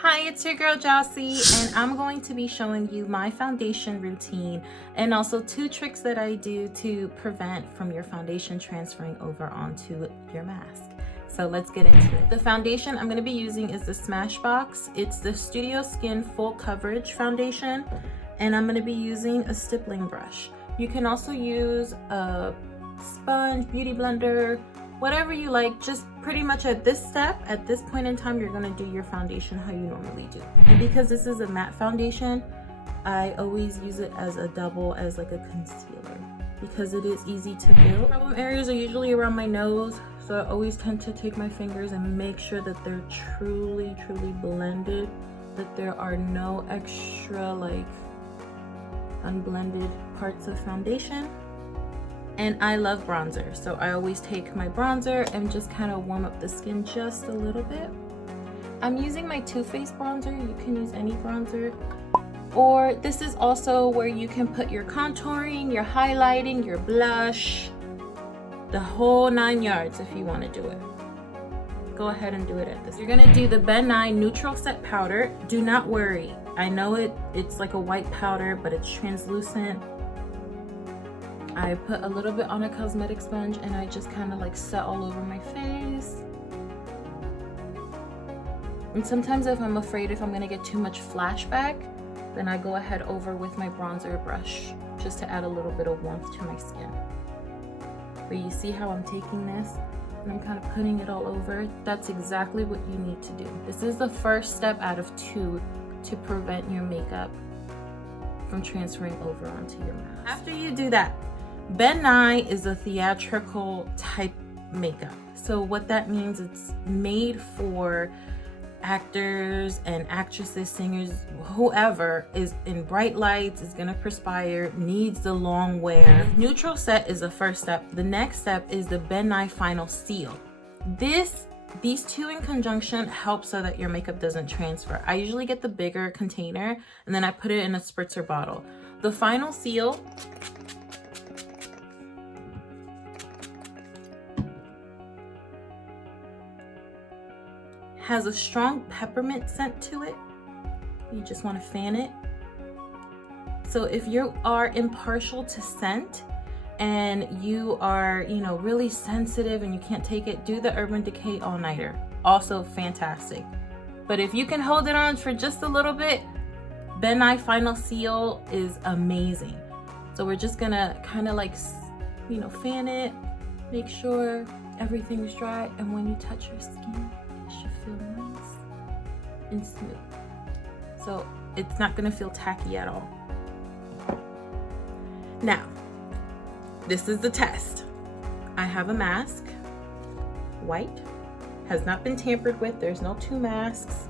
Hi, it's your girl Jossy, and I'm going to be showing you my foundation routine and also 2 tricks that I do to prevent from your foundation transferring over onto your mask. So let's get into it. The foundation I'm going to be using is the Smashbox. It's the Studio Skin Full Coverage Foundation, and I'm going to be using a stippling brush. You can also use a sponge, beauty blender, whatever you like. Just pretty much at this point in time, you're going to do your foundation how you normally do. And because this is a matte foundation, I always use it as a double, as like a concealer, because it is easy to build. Problem areas are usually around my nose, so I always tend to take my fingers and make sure that they're truly blended, that there are no extra like unblended parts of foundation. And I love bronzer, so I always take my bronzer and just kind of warm up the skin just a little bit. I'm using my Too Faced bronzer. You can use any bronzer, or this is also where you can put your contouring, your highlighting, your blush, the whole 9 yards if you want to do it. Go ahead and do it at this. You're gonna do the Ben Nye Neutral Set Powder. Do not worry, I know it's like a white powder, but it's translucent. I put a little bit on a cosmetic sponge and I just kind of like set all over my face. And sometimes if I'm afraid if I'm gonna get too much flashback, then I go ahead over with my bronzer brush just to add a little bit of warmth to my skin. But you see how I'm taking this and I'm kind of putting it all over? That's exactly what you need to do. This is the first step out of 2 to prevent your makeup from transferring over onto your mask. After you do that, Ben Nye is a theatrical type makeup. So what that means, it's made for actors and actresses, singers, whoever is in bright lights, is gonna perspire, needs the long wear. Neutral set is the first step. The next step is the Ben Nye Final Seal. These 2 in conjunction help so that your makeup doesn't transfer. I usually get the bigger container and then I put it in a spritzer bottle. The Final Seal has a strong peppermint scent to it. You just want to fan it. So if you are impartial to scent and you are, really sensitive and you can't take it, do the Urban Decay All Nighter. Also fantastic. But if you can hold it on for just a little bit, Ben Nye Final Seal is amazing. So we're just gonna kind of like, fan it, make sure everything's dry, and when you touch your skin, it should feel nice and smooth. So it's not gonna feel tacky at all. Now, this is the test. I have a mask, white, has not been tampered with. There's no 2 masks.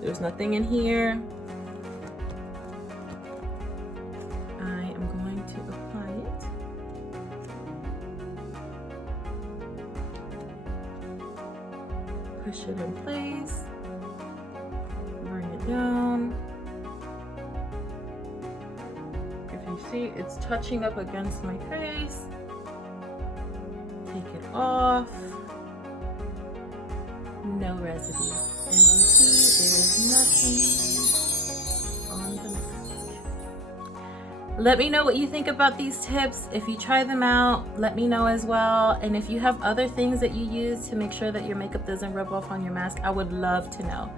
There's nothing in here. I am going to apply it. Push it in place. Bring it down. If you see, it's touching up against my face. Take it off. No residue. As you see, there is nothing on the mask. Let me know what you think about these tips. If you try them out, let me know as well. And if you have other things that you use to make sure that your makeup doesn't rub off on your mask, I would love to know.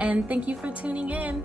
And thank you for tuning in.